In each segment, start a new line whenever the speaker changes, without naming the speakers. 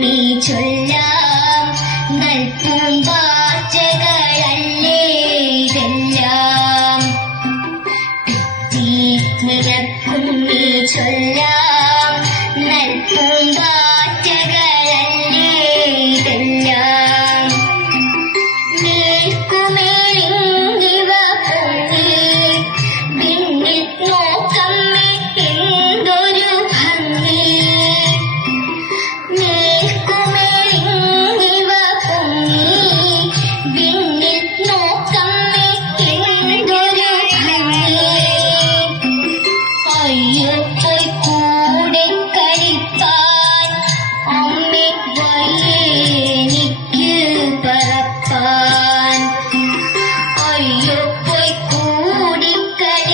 നീ ചൊല്ലാം നൽപൂമ്പാറ്റകളല്ലേ ഇതെല്ലാം. തീ നിനക്കും നീ ചൊല്ലാം നൽപൂമ്പാറ്റകളല്ലേ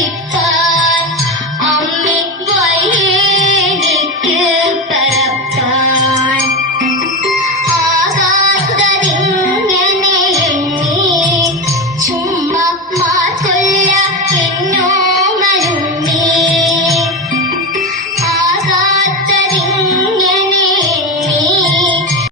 Hey,